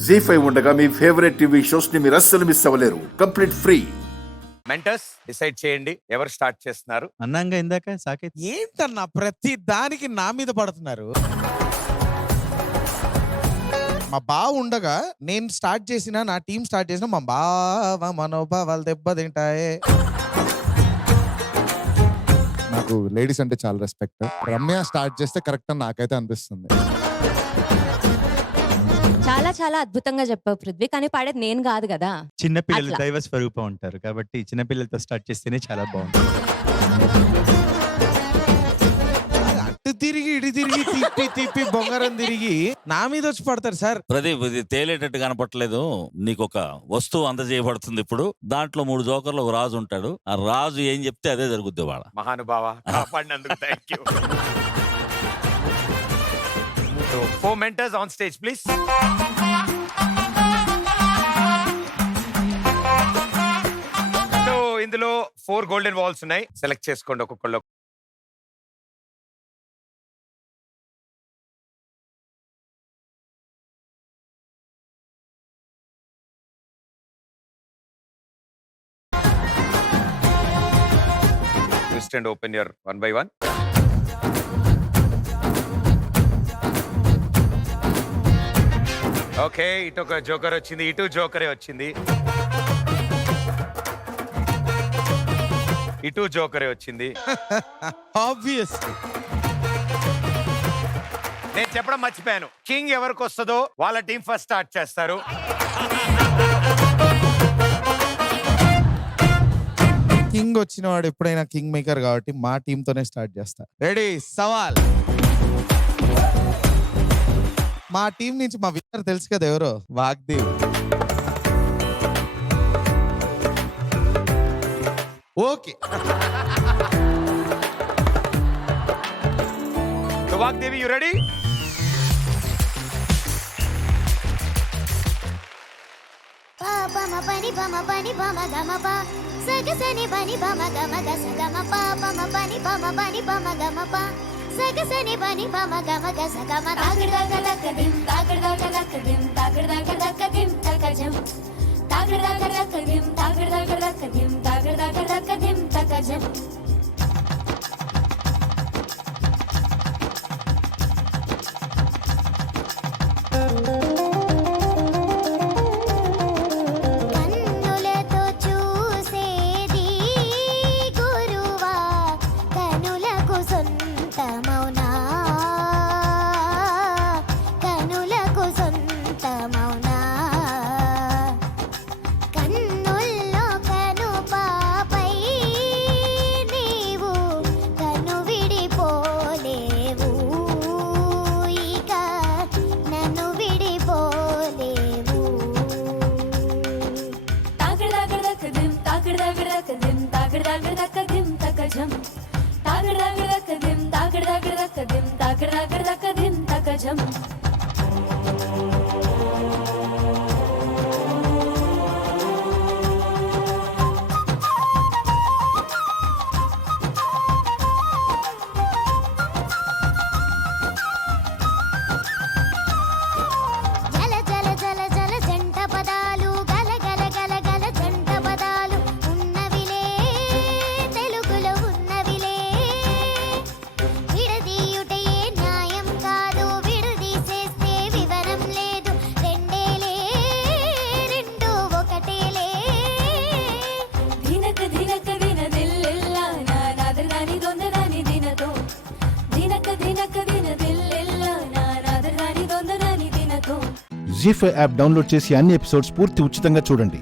జీ5 ఉండగా మీ favourite TV shows ని మీరు అస్సలు మిస్ అవ్వలేరు. Complete free. మెంటర్స్ డిసైడ్ చేయండి ఎవరు స్టార్ట్ చేస్తున్నారు. అన్నాంగా ఇందాక సాకేత్. ఏంటన్నా ప్రతి దానికి నా మీద పడుతున్నారు. మా బావ ఉండగా నేను స్టార్ట్ చేసిన, నా టీం స్టార్ట్ చేసిన, మా బావ మనోభావాలు దెబ్బతింటాయే. నాకు లేడీస్ అంటే చాలా రెస్పెక్ట్. రమ్య స్టార్ట్ చేస్తే కరెక్ట్ అని నాకైతే అనిపిస్తుంది. చాలా చాలా అద్భుతంగా చెప్పావు పృథ్వీ, కానీ పాడేది నేను కాదు కదా. చిన్నపిల్లలు అట్లా. దైవ స్వరూపం ఉంటారు కాబట్టి చిన్నపిల్లలతో స్టార్ట్ చేస్తేనే చాలా బాగుంటుంది. అటు తిరిగి ఇటు తిరిగి తిప్పి తిప్పి బొంగరం తిరిగి నా మీద వచ్చి పడతారు సార్. ప్రదీప్, ఇది తేలేటట్టు కనపట్లేదు. నీకు ఒక వస్తువు అందజేయబడుతుంది. ఇప్పుడు దాంట్లో 3 జోకర్లు, ఒక రాజు ఉంటాడు. ఆ రాజు ఏం చెప్తే అదే జరుగుద్ది. వాళ్ళ మహానుభావ కాపాడినందుకు thank you. So, 4 mentors on stage, please. So, ఇందులో 4 గోల్డెన్ వాల్స్ ఉన్నాయి. సెలెక్ట్ చేసుకోండి ఒక్కొక్కళ్ళు. Twist and open your one by one. Okay, ఇటు ఒక జోకర్ వచ్చింది, ఇటు జోకరే వచ్చింది, ఇటు జోకరే వచ్చింది. ఆబ్వియస్లీ నేను చెప్పడం మర్చిపోయాను. కింగ్ ఎవరికి వస్తుందో వాళ్ళ టీం ఫస్ట్ స్టార్ట్ చేస్తారు. కింగ్ వచ్చిన వాడు ఎప్పుడైనా కింగ్ మేకర్ కాబట్టి మా టీమ్ తోనే స్టార్ట్ చేస్తా. రెడీ, సవాల్. మా టీం నుంచి మా విన్నర్ తెలుసు కదా ఎవరో, Vagdev. Okay, So, Vagdevi, you ready? Bama bani bama bani bama gama ba saga sani bani bama gama ga saga ma pa bama bani bama gama ba saga sani bani bama gama ga saga ma tagda gala kadim tagda gala kadim tagda gala kadim takajam tagda gala kadim tagda gala kadim tagda gala kadim takajam ZEE5 app download చేసి అన్ని episodes పూర్తి ఉచితంగా చూడండి.